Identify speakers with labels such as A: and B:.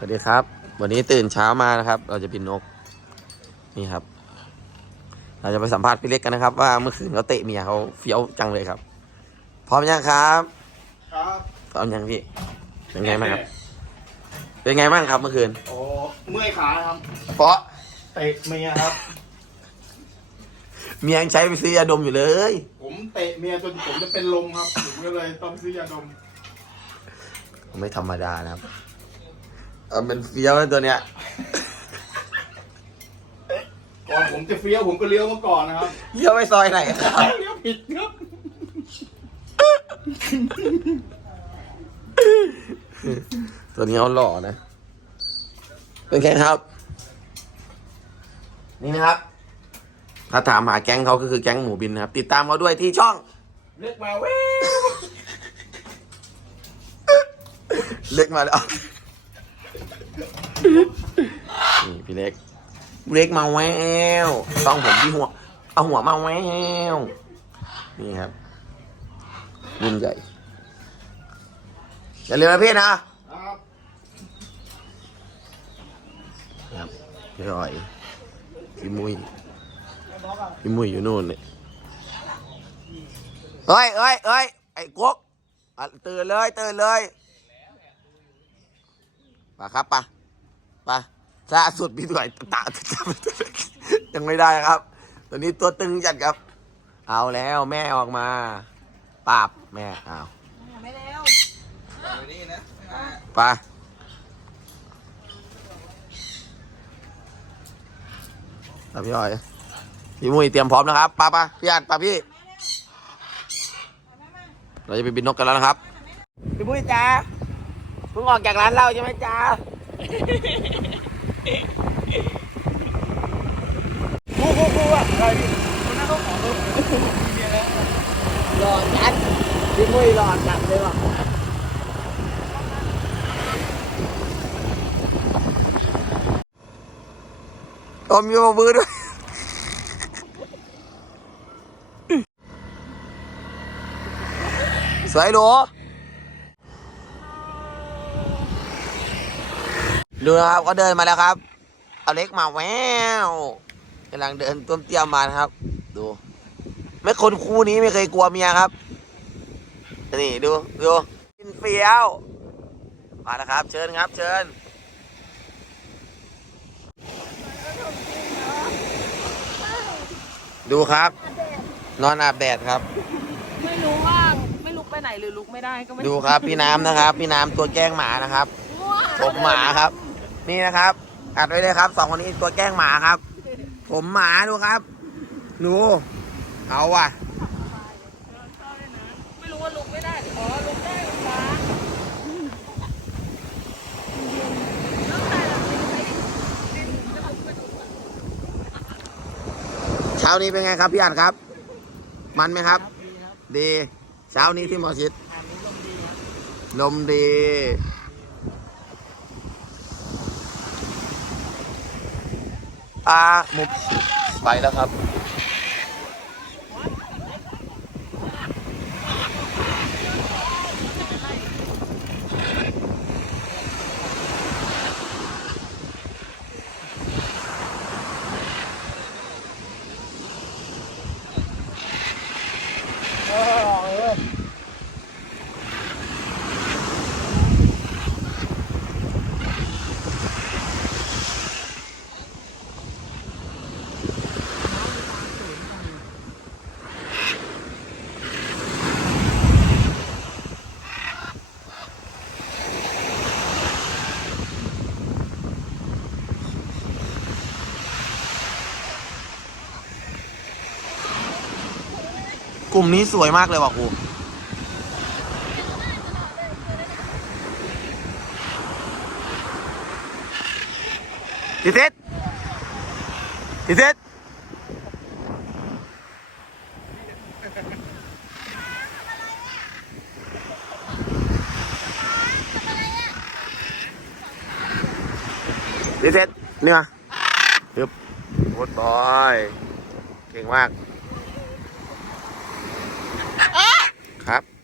A: สวัสดีครับ วันนี้ตื่นเช้ามานะครับ เราจะบินนก นี่ครับ เราจะไปสัมภาษณ์พี่เล็กกันนะครับ ว่าเมื่อคืนเขาเตะเมียเขาเฟี้ยวจังเลยครับ พร้อมยังครับ
B: ครับ
A: พร้อมยังพี่เป็นไงบ้างครับ เป็นไงบ้างครับเมื่อคืน
B: โอ้เมื่อยขาครับ
A: เพราะ
B: เตะเมียครับ
A: เมียยังใช้ไปซื้อยาดมอยู่เลย
B: ผมเตะเมียจนผมจะเป็นลมครับผมก็เลยต้องซื้อยาดม
A: ไม่ธรรมดานะครับ เออเป็นเฟี้ยวนะตัวเนี้ย
B: ก่อนผมจะเฟี้ยวผมก็เลี้ยวมาก่อนนะครับ
A: เฟี้ยวไปซอยไหนครับ
B: เลี้ยวผิดครับ
A: ตัวนี้เขาหล่อนะ เป็นไงครับ นี่นะครับ ถ้าถามหาแก๊งเขาก็คือแก๊งหมูบินนะครับ ติดตามเขาด้วยที่ช่อง
B: เรียกมาเว้ย
A: เล็กมาแล้ว นี่พี่เล็กเล็กมาแววต้องผมที่หัว เอาหัวมาแววนี่ครับรุ่นใหญ่อย่าลืมนะพี่นะ
B: ครับ
A: พี่ออยพี่มุ้ยพี่มุ้ยอยู่นู่นเลยเฮ้ยเฮ้ยเฮ้ยไอ้กุ๊กตื่นเลยตื่นเลยไปครับไป ไปล่าสุดพี่ถวยตาตายังไม่ได้ครับ ตอนนี้ตัวตึงจัดครับ เอาแล้วแม่ออกมาปราบแม่เอา
C: ไม่เร็ว
A: ไปเอาพี่ออยพี่มุ้ยเตรียมพร้อมนะครับป้าป้าพี่อัดป้าพี่ เราจะไปบินนกกันแล้วนะครับ พี่มุ้ยจ้าเพิ่งออกจากร้านเราใช่ไหมจ้า กูกูกูอะใครพี่คนนั้นเขาขอรถหล่อจัดพี่มุ้ยหล่อจัดเลยว่ะโอมอยู่มือด้วยสวยหนู ดูนะครับก็เดินมาแล้วครับเอาเล็กมาแววกำลังเดินต้วมเตรียมมานะครับ ดู ไม่คนคู่นี้ไม่เคยกลัวเมียครับนี่ดูดูกินเฟี้ยวมาแล้วครับ เชิญครับ เชิญดูครับ นอนอาบแดดครับ
C: ไม่รู้ว่าไม่ลุกไปไหนหรือลุกไม่ได้ก็ไม่
A: ดูครับ พี่น้ำนะครับ พี่น้ำตัวแกล้งหมานะครับผมหมาครับ นี่นะครับ อัดไว้เลยครับสองคนนี้ตัวแกล้งหมาครับ ผมหมาดูครับดูเอาว่ะ
C: ไม่รู้ว่าลุกไม่ได้อ๋อลุกได้เหรอคะ
A: เช้านี้เป็นไงครับพี่อัดครับ มันไหมครับ ดี เช้านี้ที่หมอชิดลมดี อ่าหมุบไปแล้วครับ ก ลุ่มนี้สวยมากเลยว่ะครูพิเศษพิเศษพิเศษนี่มาปึ๊บโคตรบอย เก่งมาก ครับ